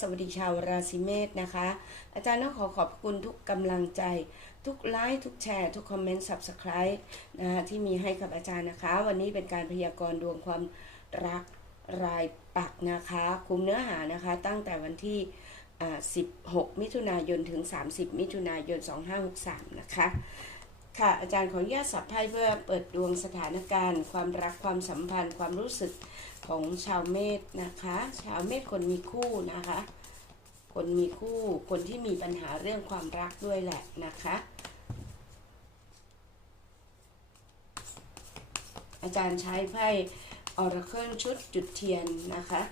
สวัสดีชาวราศีเมษนะคะ อาจารย์ต้องขอขอบคุณทุกกำลังใจ ทุกไลค์ทุกแชร์ทุกคอมเมนต์ subscribe นะคะที่มีให้กับอาจารย์นะคะ วันนี้เป็นการพยากรณ์ดวงความรักรายปักนะคะ คุมเนื้อหานะคะ ตั้งแต่วันที่ 16 มิถุนายนถึง 30 มิถุนายน 2563 นะคะ ค่ะ อาจารย์ขออนุญาตสับไพ่เพื่อเปิดดวงสถานการณ์ ความรักความสัมพันธ์ ความรู้สึกของชาวเมษนะคะ ชาวเมษคนมีคู่นะคะ คนมีคู่คนที่มีปัญหาเรื่องความรักด้วยแหละนะคะ อาจารย์ใช้ไพ่ออร์เคิลชุดจุดเทียนนะคะ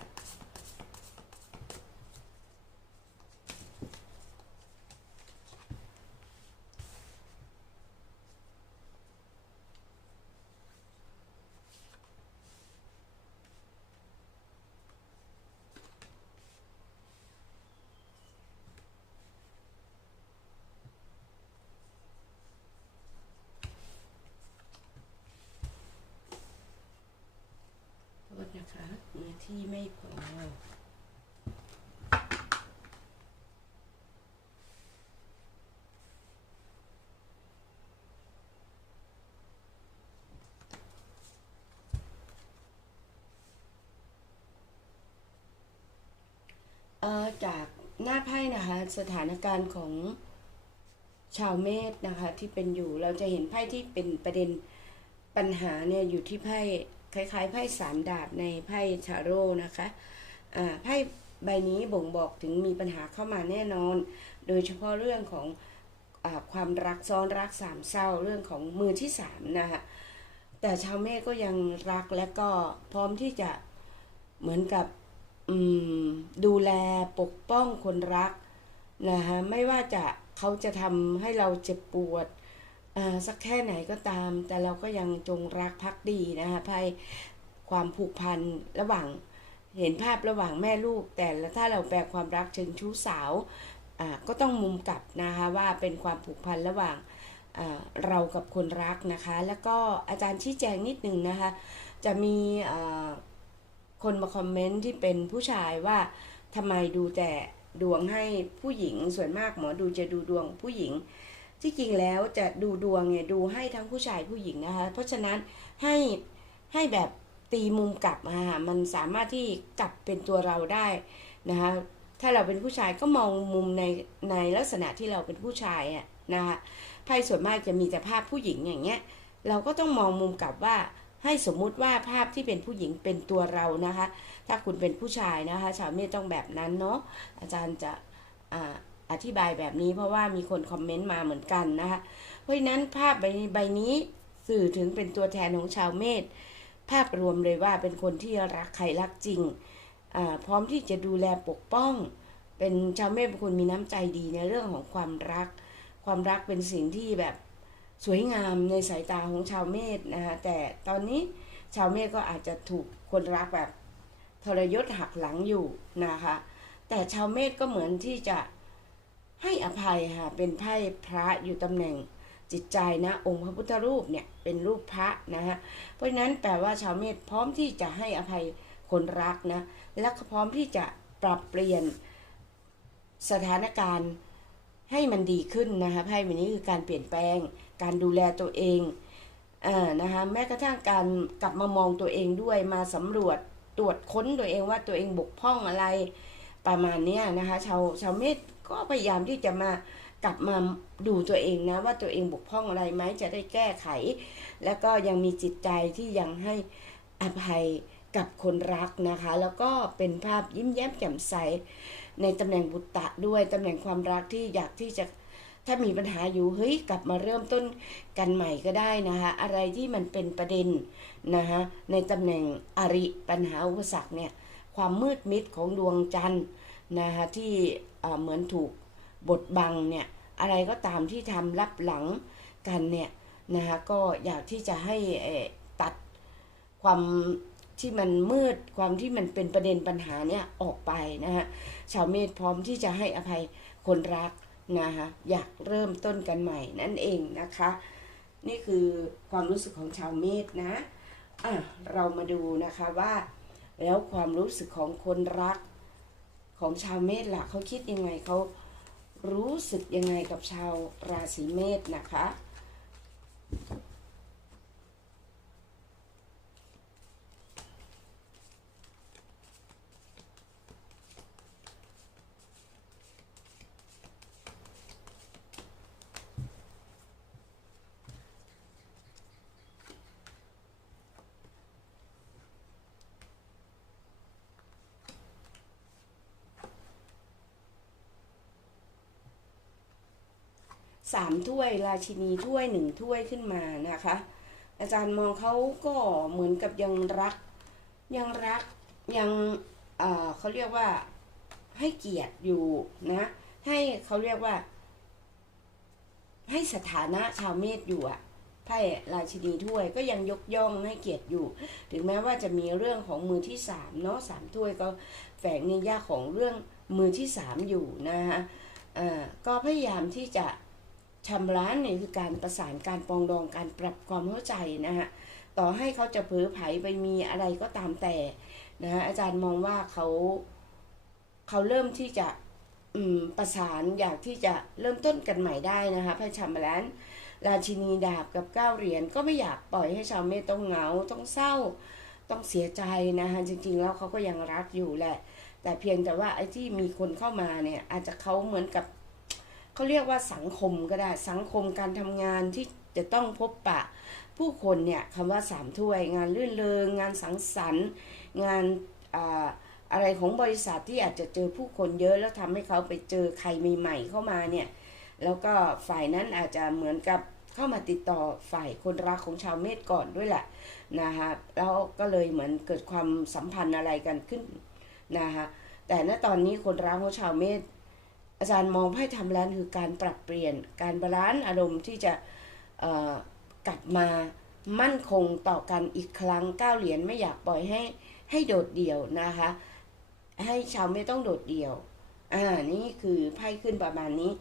โทษนะคะเนื้อ ที่ไม่พอเอ่อจากหน้าไพ่นะคะ สถานการณ์ของชาวเมษนะคะ ที่เป็นอยู่เราจะเห็นไพ่ที่เป็นประเด็นปัญหาเนี่ยอยู่ที่ไพ่ คล้ายๆไพ่สามดาบในไพ่ชาโร่นะคะไพ่ใบนี้บ่งบอกถึงมีปัญหาเข้ามาแน่นอน โดยเฉพาะเรื่องของอความรักซ้อนรักสามเศร้าเรื่องของมือที่สามนะคะแต่ชาวเมษก็ยังรักและก็พร้อมที่จะเหมือนกับดูแลปกป้องคนรักนะคะไม่ว่าจะเขาจะทำให้เราเจ็บปวด สักแค่ไหนก็ตาม แต่เราก็ยังจงรักภักดีนะคะไพ่ความผูกพันระหว่างเห็นภาพระหว่างแม่ลูก แต่ละถ้าเราแปลความรักเชิงชู้สาวก็ต้องมุมกลับนะคะว่าเป็นความผูกพันระหว่างเรากับคนรักนะคะ แล้วก็อาจารย์ชี้แจงนิดนึงนะคะ จะมีคนมาคอมเมนต์ที่เป็นผู้ชายว่าทำไมดูแต่ดวงให้ผู้หญิงส่วนมากหมอดูจะดูดวงผู้หญิง ที่จริงแล้วจะดูดวงเนี่ยดูให้ทั้งผู้ชายผู้หญิงนะคะ เพราะฉะนั้นให้ให้แบบตีมุมกลับมามันสามารถที่กลับเป็นตัวเราได้นะคะถ้าเราเป็นผู้ชายก็มองมุมในในลักษณะที่เราเป็นผู้ชายอะนะคะไพ่ส่วนมากจะมีแต่ภาพผู้หญิงอย่างเงี้ย เราก็ต้องมองมุมกลับว่าให้สมมุติว่าภาพที่เป็นผู้หญิงเป็นตัวเรานะคะ ถ้าคุณเป็นผู้ชายนะคะ ชาวเมษต้องแบบนั้นเนาะอาจารย์จะอ่า อธิบายแบบนี้เพราะว่ามีคนคอมเมนต์มาเหมือนกันนะคะเพราะนั้นภาพใบใบนี้สื่อถึงเป็นตัวแทนของชาวเมษภาพรวมเลยว่าเป็นคนที่รักใครรักจริง พร้อมที่จะดูแลปกป้อง เป็นชาวเมษเป็นคนมีน้ำใจดีในเรื่องของความรัก ความรักเป็นสิ่งที่แบบสวยงามในสายตาของชาวเมษนะคะแต่ตอนนี้ชาวเมษก็อาจจะถูกคนรักแบบทรยศหักหลังอยู่นะคะ แต่ชาวเมษก็เหมือนที่จะ ให้อภัยค่ะเป็นไพ่พระอยู่ตำแหน่งจิตใจนะองค์พระพุทธรูปเนี่ยเป็นรูปพระนะฮะเพราะฉะนั้นแปลว่าชาวเมษพร้อมที่จะให้อภัยคนรักนะและก็พร้อมที่จะปรับเปลี่ยนสถานการณ์ให้มันดีขึ้นนะคะไพ่ใบนี้คือการเปลี่ยนแปลง การดูแลตัวเองเอ่านะคะแม้กระทั่งการกลับมามองตัวเองด้วยมาสำรวจตรวจค้นตัวเองว่าตัวเองบกพร่องอะไรประมาณนี้นะคะชาวชาวเมษ ก็พยายามที่จะมากลับมาดูตัวเองนะ ว่าตัวเองบกพร่องอะไรไหมจะได้แก้ไข แล้วก็ยังมีจิตใจที่ยังให้อภัยกับคนรักนะคะ แล้วก็เป็นภาพยิ้มแย้มแจ่มใสในตำแหน่งบุตตะด้วยตำแหน่งความรักที่อยากที่จะถ้ามีปัญหาอยู่เฮ้ยกลับมาเริ่มต้นกันใหม่ก็ได้นะคะอะไรที่มันเป็นประเด็นนะคะในตำแหน่งอริปัญหาอุปสรรคเนี่ยความมืดมิดของดวงจันทร์นะคะที่ เหมือนถูกบดบังเนี่ยอะไรก็ตามที่ทำรับหลังกันเนี่ยนะคะก็อยากที่จะให้ตัดความที่มันมืดความที่มันเป็นประเด็นปัญหาเนี่ยออกไปนะคะชาวเมษพร้อมที่จะให้อภัยคนรักนะคะอยากเริ่มต้นกันใหม่นั่นเองนะคะ นี่คือความรู้สึกของชาวเมษนะอะเรามาดูนะคะว่า แล้วความรู้สึกของคนรัก ของชาวเมษล่ะเขาคิดยังไงเขารู้สึกยังไงกับชาวราศีเมษนะคะ สามถ้วยราชินีถ้วยหนึ่งถ้วยขึ้นมานะคะ อาจารย์มองเขาก็เหมือนกับยังรัก ยังรักยังเเขาเรียกว่าให้เกียรติอยู่นะ ให้เขาเรียกว่า ให้สถานะชาวเมษอยู่อะไพ่ราชินีถ้วยก็ยังยกย่องให้เกียรติอยู่ ถึงแม้ว่าจะมีเรื่องของมือที่สามเนาะสามถ้วยก็แฝงในยาของเรื่องมือที่สามอยู่นะคะก็พยายามที่จะ ชำระเนี่ยคือการประสานการปองดองการปรับความเข้าใจนะฮะต่อให้เขาจะเผลอไผไปมีอะไรก็ตามแต่นะฮะอาจารย์มองว่าเขาเขาเริ่มที่จะประสานอยากที่จะเริ่มต้นกันใหม่ได้นะคะพระชำระราชินีดาบกับเก้าเหรียญก็ไม่อยากปล่อยให้ชาวเมตต้องเหงาต้องเศร้าต้องเสียใจนะคะจริงๆแล้วเขาก็ยังรักอยู่แหละ แต่เพียงแต่ว่าไอ้ที่มีคนเข้ามาเนี่ยอาจจะเขาเหมือนกับ เขาเรียกว่าสังคมก็ได้สังคมการทำงานที่จะต้องพบปะ ผู้คนเนี่ยคำว่าสามถ้วย งานลื่นเริงงานสังสรรค์ งานอ่าอะไรของบริษัทที่อาจจะเจอผู้คนเยอะแล้วทำให้เขาไปเจอใครใหม่ๆเข้ามาเนี่ยแล้วก็ฝ่ายนั้นอาจจะเหมือนกับเข้ามาติดต่อฝ่ายคนรักของชาวเมษก่อนด้วยแหละนะคะแล้วก็เลยเหมือนเกิดความสัมพันธ์อะไรกันขึ้นนะคะแต่ณตอนนี้คนรักของชาวเมษ อาจารย์มองไพ่ทำแล้วคือการปรับเปลี่ยนการบาลานซ์อารมณ์ที่จะกลับมามั่นคงต่อกันอีกครั้งก้าวเหรียญไม่อยากปล่อยให้ให้โดดเดี่ยวนะคะ ให้ชาวไม่ต้องโดดเดี่ยวอ่านี่คือไพ่ขึ้นประมาณนี้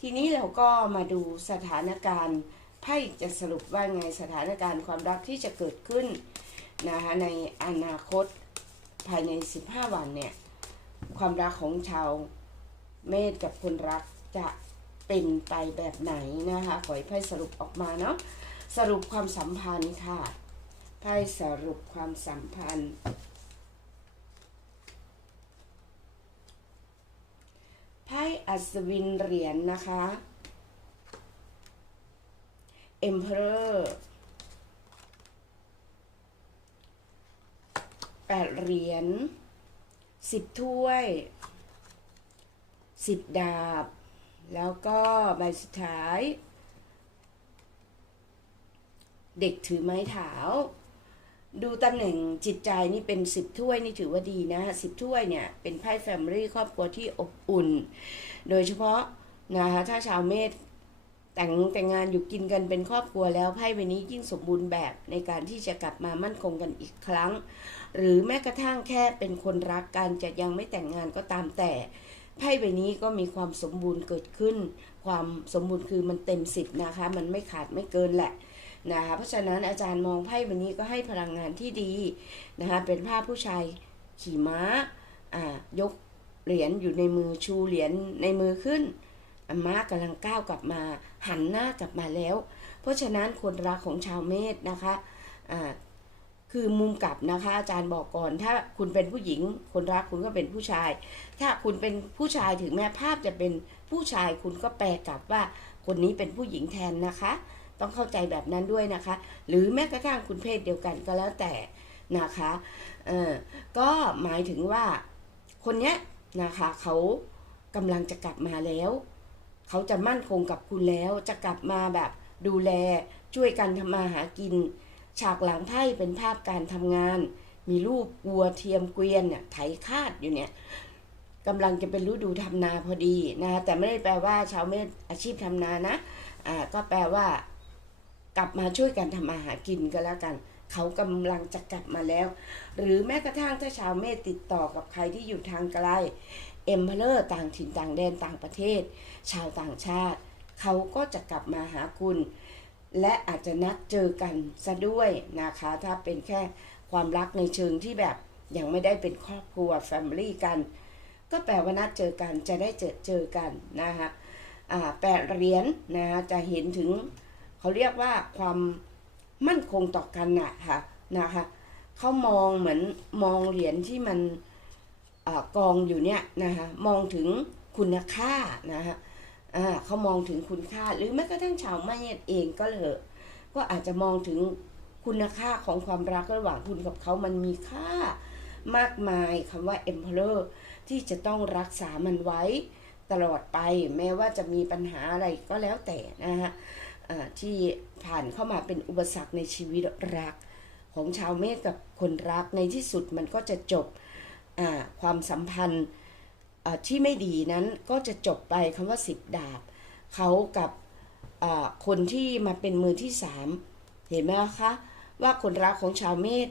ทีนี้เราก็มาดูสถานการณ์ไพ่จะสรุปว่าไงสถานการณ์ความรักที่จะเกิดขึ้นนะคะในอนาคตภายใน 15 วันเนี่ยความรักของชาว เมษกับคนรักจะเป็นไปแบบไหนนะคะ ขอให้ไพ่สรุปออกมาเนาะสรุปความสัมพันธ์ค่ะไพ่สรุปความสัมพันธ์ ไพ่อัศวินเหรียญนะคะ Emperor แปดเหรียญสิบถ้วย สิบดาบ แล้วก็ใบสุดท้าย เด็กถือไม้เท้าดูตำแหน่งจิตใจนี่เป็นสิบถ้วยนี่ถือว่าดีนะสิบถ้วยเนี่ย เป็นไพ่แฟมิลี่ครอบครัวที่อบอุ่น โดยเฉพาะนะคะถ้าชาวเมษแต่งแต่งงานอยู่กินกันเป็นครอบครัวแล้วไพ่ใบนี้ยิ่งสมบูรณ์แบบในการที่จะกลับมามั่นคงกันอีกครั้ง หรือแม้กระทั่งแค่เป็นคนรักกันจะยังไม่แต่งงานก็ตามแต่ ไพ่ใบนี้ก็มีความสมบูรณ์เกิดขึ้น ความสมบูรณ์คือมันเต็มสิบนะคะ มันไม่ขาดไม่เกินแหละนะคะเพราะฉะนั้นอาจารย์มองไพ่ใบนี้ก็ให้พลังงานที่ดีนะคะเป็นภาพผู้ชายขี่ม้าอ่ายกเหรียญอยู่ในมือชูเหรียญในมือขึ้นม้ากำลังก้าวกลับมาหันหน้ากลับมาแล้ว เพราะฉะนั้นคนรักของชาวเมษนะคะอ่า คือมุมกลับนะคะ อาจารย์บอกก่อน ถ้าคุณเป็นผู้หญิง คนรักคุณก็เป็นผู้ชาย ถ้าคุณเป็นผู้ชายถึงแม้ภาพจะเป็นผู้ชายคุณก็แปลกลับว่าคนนี้เป็นผู้หญิงแทนนะคะ ต้องเข้าใจแบบนั้นด้วยนะคะ หรือแม้กระทั่งคุณเพศเดียวกันก็แล้วแต่นะคะเออก็หมายถึงว่าคนเนี้ยนะคะเขากำลังจะกลับมาแล้ว เขาจะมั่นคงกับคุณแล้วจะกลับมาแบบดูแลช่วยกันทำมาหากิน ฉากหลังไพ่เป็นภาพการทำงาน มีรูปวัวเทียมเกวียนเนี่ยไถคาดอยู่เนี่ยกำลังจะเป็นฤดูทำนาพอดีนะแต่ไม่ได้แปลว่าชาวเมษอาชีพทำนานะอ่าก็แปลว่า กลับมาช่วยกันทำมาหากินก็แล้วกัน เขากำลังจะกลับมาแล้ว หรือแม้กระทั่งถ้าชาวเมษติดต่อกับใครที่อยู่ทางไกลเอ็มเพลอร์ต่างถิ่นต่างแดนต่างประเทศ ชาวต่างชาติ เขาก็จะกลับมาหาคุณ และอาจจะนัดเจอกันซะด้วยนะคะ ถ้าเป็นแค่ความรักในเชิงที่แบบยังไม่ได้เป็นครอบครัวแฟมิลี่กัน ก็แปลว่านัดเจอกันจะได้เจอเจอกันนะคะอ่าแปดเหรียญนะจะเห็นถึงเขาเรียกว่าความมั่นคงต่อกันนะค่ะนะคะเขามองเหมือนมองเหรียญที่มันอากองอยู่เนี่ยนะคะมองถึงคุณค่านะคะ เขามองถึงคุณค่า หรือแม้กระทั่งชาวม่เองก็เลยก็อาจจะมองถึงคุณค่าของความรักระหว่างคุณกับเขามันมีค่ามากมายคำว่า emperor ที่จะต้องรักษามันไว้ตลอดไป แม้ว่าจะมีปัญหาอะไรก็แล้วแต่นะฮะที่ผ่านเข้ามาเป็นอุปสรรคในชีวิตรัก ของชาวเมษกับคนรักในที่สุดมันก็จะจบความสัมพันธ์ ที่ไม่ดีนั้นก็จะจบไปคำว่าสิบดาบ เขากับคนที่มาเป็นมือที่สามเห็นไหมคะว่าคนรักของชาวเมษ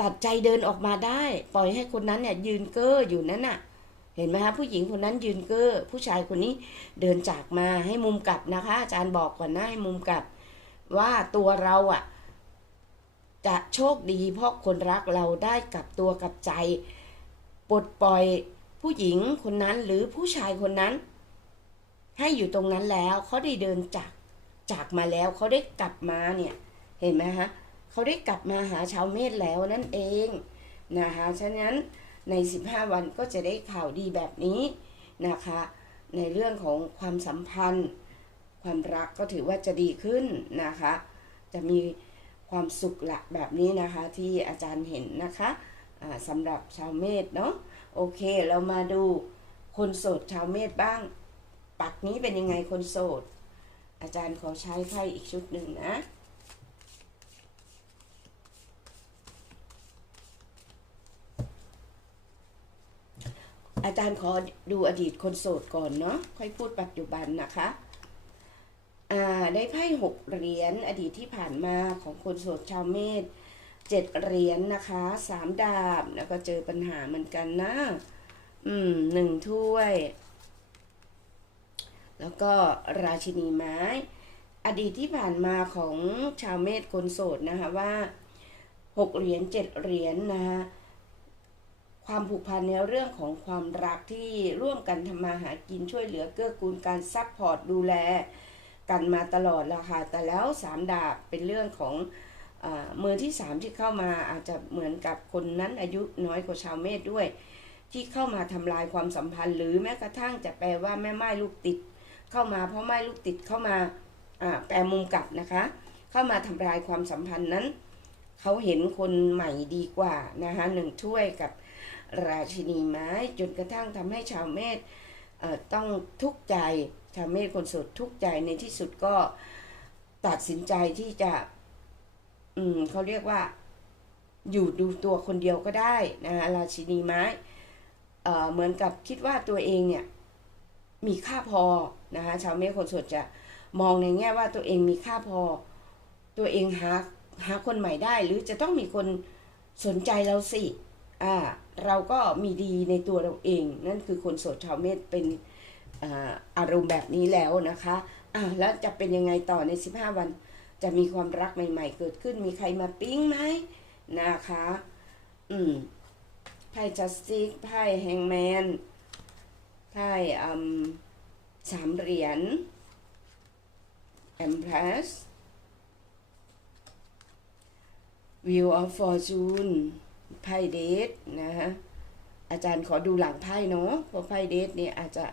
ตัดใจเดินออกมาได้ ปล่อยให้คนนั้นเนี่ยยืนเก้ออยู่นั้นน่ะ เห็นไหมคะผู้หญิงคนนั้นยืนเก้อผู้ชายคนนี้เดินจากมาให้มุมกลับนะคะ อาจารย์บอกก่อนนะให้มุมกลับ ว่าตัวเราอะ จะโชคดีเพราะคนรักเราได้กลับตัวกลับใจ ปลดปล่อย ผู้หญิงคนนั้นหรือผู้ชายคนนั้น ให้อยู่ตรงนั้นแล้วเขาได้เดินจากจากมาแล้วเขาได้กลับมาเนี่ยเห็นไหมฮะเขาได้กลับมาหาชาวเมษแล้วนั่นเองนะคะฉะนั้นใน 15 วันก็จะได้ข่าวดีแบบนี้นะคะ ในเรื่องของความสัมพันธ์ ความรักก็ถือว่าจะดีขึ้นนะคะ จะมีความสุขละแบบนี้นะคะที่อาจารย์เห็นนะคะ สำหรับชาวเมษเนาะโอเค เรามาดูคนโสดชาวเมษบ้าง ปักนี้เป็นยังไงคนโสด อาจารย์ขอใช้ไพ่อีกชุดหนึ่งนะอาจารย์ขอดูอดีตคนโสดก่อนเนาะค่อยพูดปัจจุบันนะคะได้ไพ่หกเหรียญอดีตที่ผ่านมาของคนโสดชาวเมษ เจ็ดเหรียญนะคะสามดาบแล้วก็เจอปัญหาเหมือนกันนะ อืมหนึ่งถ้วย แล้วก็ราชินีไม้ อดีตที่ผ่านมาของชาวเมษคนโสดนะคะว่าหกเหรียญเจ็ดเหรียญนะคะความผูกพันในเรื่องของความรักที่ร่วมกันทำมาหากินช่วยเหลือเกื้อกูลการซัพพอร์ตดูแล กันมาตลอดละค่ะแต่แล้วสามดาบเป็นเรื่องของ มือที่สามที่เข้ามาอาจจะเหมือนกับคนนั้นอายุน้อยกว่าชาวเมษด้วย ที่เข้ามาทำลายความสัมพันธ์ หรือแม้กระทั่งจะแปลว่าแม่ไม้ลูกติด เข้ามาเพราะไม้ลูกติดเข้ามาแปลมุมกลับนะคะ เข้ามาทำลายความสัมพันธ์นั้น เขาเห็นคนใหม่ดีกว่านะคะหนึ่งถ้วยกับราชินีไม้จนกระทั่งทำให้ชาวเมษต้องทุกข์ใจชาวเมษคนโสดทุกข์ใจในที่สุดก็ตัดสินใจที่จะ อืมเขาเรียกว่า อยู่ดูตัวคนเดียวก็ได้นะฮะราชินีไม้เอ่อเหมือนกับคิดว่าตัวเองเนี่ย มีค่าพอนะคะชาวเมษคนสดจะมองในแง่ว่าตัวเองมีค่าพอ ตัวเองหาหาคนใหม่ได้ หรือจะต้องมีคนสนใจเราสิอ่าเราก็มีดีในตัวเราเอง นั่นคือคนโสดชาวเมษเป็นอาอารมณ์แบบนี้แล้วนะคะอ่าแล้วจะเป็นยังไงต่อใน 15 วัน จะมีความรักใหม่ ๆ เกิดขึ้นมีใครมาปิ๊งไหมนะคะ อืมไพ่จัสติกไพ่แฮงแมนไพ่อืมสามเหรียญแอมเพรส Wheel of Fortune ไพ่เดทนะฮะอาจารย์ขอดูหลังไพ่เนาะเพราะไพ่เดทเนี่ยอาจจะ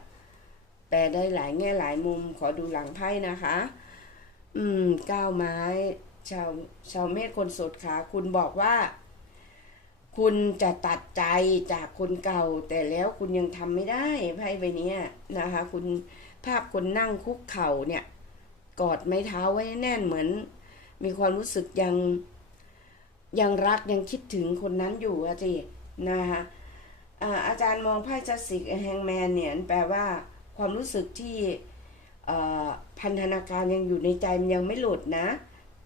แปลได้หลายแง่หลายมุมขอดูหลังไพ่นะคะ อืมก้าวไม้ ชาวชาวเมษคนโสดขาคุณบอกว่า คุณจะตัดใจจากคนเก่า แต่แล้วคุณยังทำไม่ได้ไพ่ใบนี้นะคะ คุณภาพคนนั่งคุกเข่าเนี่ย กอดไม้เท้าไว้แน่นเหมือน มีความรู้สึกยังยังรักยังคิดถึงคนนั้นอยู่อะจินะคะอาจารย์มองไพ่จัสติกแฮงแมนเนี่ยแปลว่าความรู้สึกที่ พันธนาการยังอยู่ในใจมันยังไม่หลุดนะ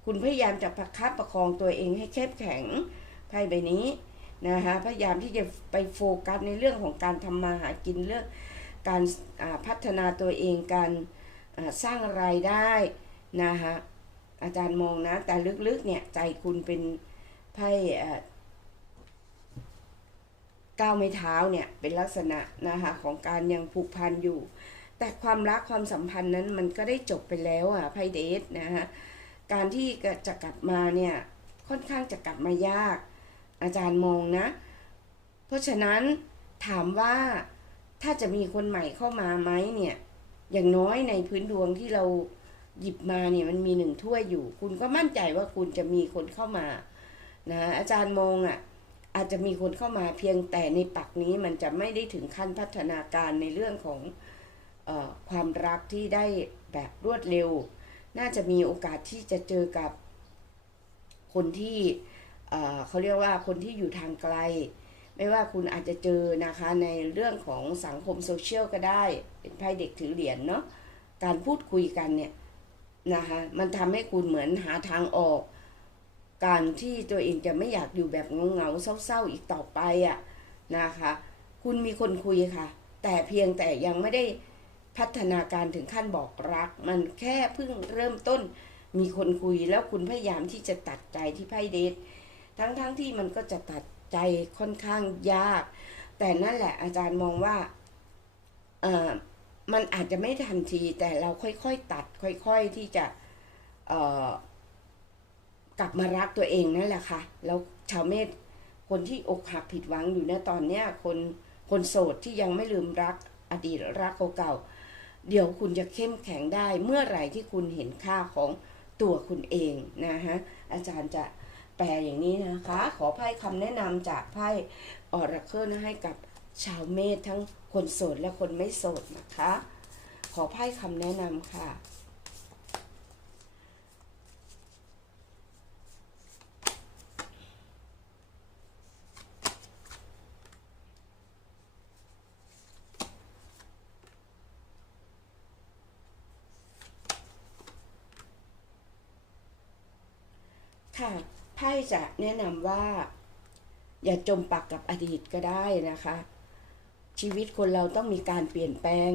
คุณพยายามจะประคับประคองตัวเองให้เข้มแข็งไพ่ใบนี้นะคะพยายามที่จะไปโฟกัสในเรื่องของการทำมาหากินเรื่องการพัฒนาตัวเองการสร้างรายได้นะคะอาจารย์มองนะ แต่ลึกๆเนี่ยใจคุณเป็นไพ่ก้าวไม่เท้าเนี่ยเป็นลักษณะนะคะของการยังผูกพันอยู่ แต่ความรักความสัมพันธ์นั้นมันก็ได้จบไปแล้วอะไพเดทนะคะการที่จะกลับมาเนี่ยค่อนข้างจะกลับมายาก อาจารย์มองนะ เพราะฉะนั้นถามว่าถ้าจะมีคนใหม่เข้ามาไหมเนี่ยอย่างน้อยในพื้นดวงที่เราหยิบมาเนี่ยมันมีหนึ่งถ้วยอยู่ คุณก็มั่นใจว่าคุณจะมีคนเข้ามานะอาจารย์มองอะอาจจะมีคนเข้ามาเพียงแต่ในปักนี้มันจะไม่ได้ถึงขั้นพัฒนาการในเรื่องของ ความรักที่ได้แบบรวดเร็ว น่าจะมีโอกาสที่จะเจอกับคนที่เขาเรียกว่าคนที่อยู่ทางไกล ไม่ว่าคุณอาจจะเจอนะคะในเรื่องของสังคมโซเชียลก็ได้ เป็นไพ่เด็กถือเหรียญเนาะการพูดคุยกันเนี่ยนะคะมันทำให้คุณเหมือนหาทางออก การที่ตัวเองจะไม่อยากอยู่แบบเงาๆเศร้าๆอีกต่อไปอะ่ะนะคะ คุณมีคนคุยค่ะ แต่เพียงแต่ยังไม่ได้ พัฒนาการถึงขั้นบอกรัก มันแค่เพิ่งเริ่มต้นมีคนคุยแล้วคุณพยายามที่จะตัดใจที่ไพ่เดททั้งๆทที่มันก็จะตัดใจค่อนข้างยาก แต่นั่นแหละอาจารย์มองว่าเออมันอาจจะไม่ทันที แต่เราค่อยๆตัด ค่อยๆที่จะเออกลับมารักตัวเองนั่นแหละค่ะ แล้วชาวเมธคนที่อกหักผิดหวังอยู่นะตอนเนี้ยคนคนโสดที่ยังไม่ลืมรักอดีตรักเก่าๆ เดี๋ยวคุณจะเข้มแข็งได้เมื่อไหร่ที่คุณเห็นค่าของตัวคุณเองนะฮะอาจารย์จะแปลอย่างนี้นะคะ ขอไพ่คำแนะนำจากไพ่ออร์เคิลให้กับชาวเมธทั้งคนโสดและคนไม่โสดนะคะ ขอไพ่คำแนะนำค่ะไพ่ จะแนะนำว่า อย่าจมปักกับอดีตก็ได้นะคะ ชีวิตคนเราต้องมีการเปลี่ยนแปลง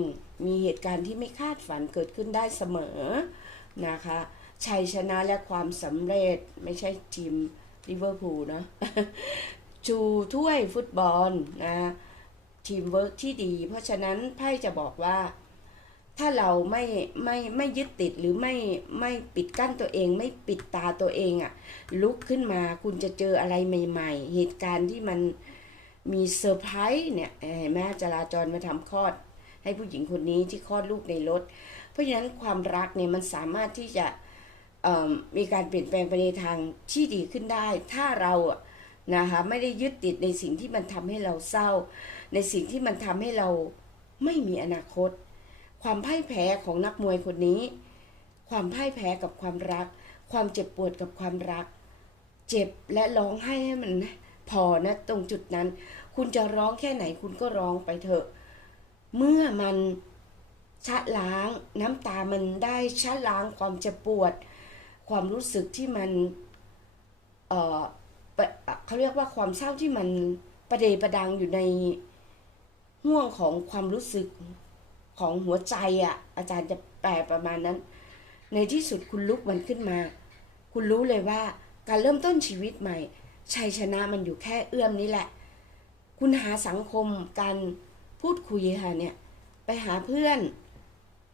มีเหตุการณ์ที่ไม่คาดฝันเกิดขึ้นได้เสมอนะคะชัยชนะและความสำเร็จไม่ใช่ทีมลิเวอร์พูลนะชูถ้วยฟุตบอลนะทีมเวิร์กที่ดี เพราะฉะนั้นไพ่จะบอกว่า ถ้าเราไม่ไม่ไม่ยึดติดหรือไม่ไม่ปิดกั้นตัวเอง ไม่ปิดตาตัวเองอะลุกขึ้นมาคุณจะเจออะไรใหม่ ๆ เหตุการณ์ที่มันมีเซอร์ไพรส์เนี่ยเห็นไหมจราจรมาทำคลอด ให้ผู้หญิงคนนี้ที่คลอดลูกในรถ เพราะฉะนั้นความรักเนี่ยมันสามารถที่จะมีการเปลี่ยนแปลงไปในทางที่ดีขึ้นได้ ถ้าเรานะคะไม่ได้ยึดติดในสิ่งที่มันทำให้เราเศร้า ในสิ่งที่มันทำให้เราไม่มีอนาคต ความพ่ายแพ้ของนักมวยคนนี้ ความพ่ายแพ้กับความรัก ความเจ็บปวดกับความรัก เจ็บและร้องไห้ให้มันพอนะตรงจุดนั้น คุณจะร้องแค่ไหนคุณก็ร้องไปเถอะ เมื่อมันชะล้างน้ำตามันได้ชะล้างความเจ็บปวด ความรู้สึกที่มันเออเขาเรียกว่าความเศร้าที่มันประเดประดังอยู่ในห่วงของความรู้สึก ของหัวใจอะ่ะ อาจารย์จะแปลประมาณนั้น ในที่สุดคุณลุกมันขึ้นมา คุณรู้เลยว่าการเริ่มต้นชีวิตใหม่ชัยชนะมันอยู่แค่เอื้อมนี้แหละ คุณหาสังคมการพูดคุยค่ะเนี่ย ไปหาเพื่อน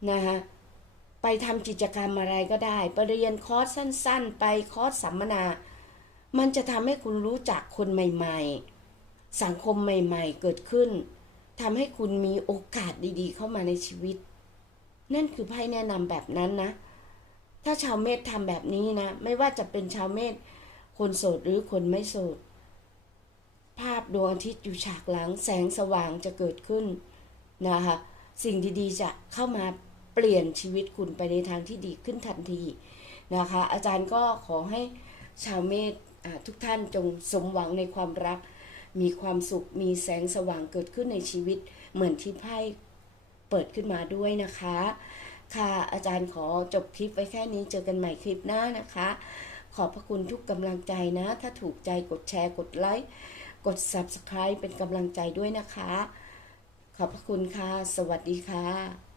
นะคะไปทำกิจกรรมอะไรก็ได้ ไปเรียนคอร์สสั้น ๆ ไปคอร์สสัมมนา มันจะทำให้คุณรู้จักคนใหม่ ๆ สังคมใหม่ ๆ เกิดขึ้น ทำให้คุณมีโอกาสดีๆ เข้ามาในชีวิต นั่นคือไพ่แนะนำแบบนั้นนะ ถ้าชาวเมธทำแบบนี้นะ ไม่ว่าจะเป็นชาวเมธคนโสดหรือคนไม่โสด ภาพดวงอาทิตย์อยู่ฉากหลังแสงสว่างจะเกิดขึ้นนะคะสิ่งดีๆจะเข้ามาเปลี่ยนชีวิตคุณไปในทางที่ดีขึ้นทันทีนะคะ อาจารย์ก็ขอให้ชาวเมธทุกท่านจงสมหวังในความรัก มีความสุข มีแสงสว่างเกิดขึ้นในชีวิต เหมือนที่ไพ่เปิดขึ้นมาด้วยนะคะ ค่ะอาจารย์ขอจบคลิปไว้แค่นี้เจอกันใหม่คลิปหน้านะคะ ขอบพระคุณทุกกำลังใจนะ ถ้าถูกใจกดแชร์กดไลค์กด Subscribe เป็นกำลังใจด้วยนะคะ ขอบพระคุณค่ะ สวัสดีค่ะ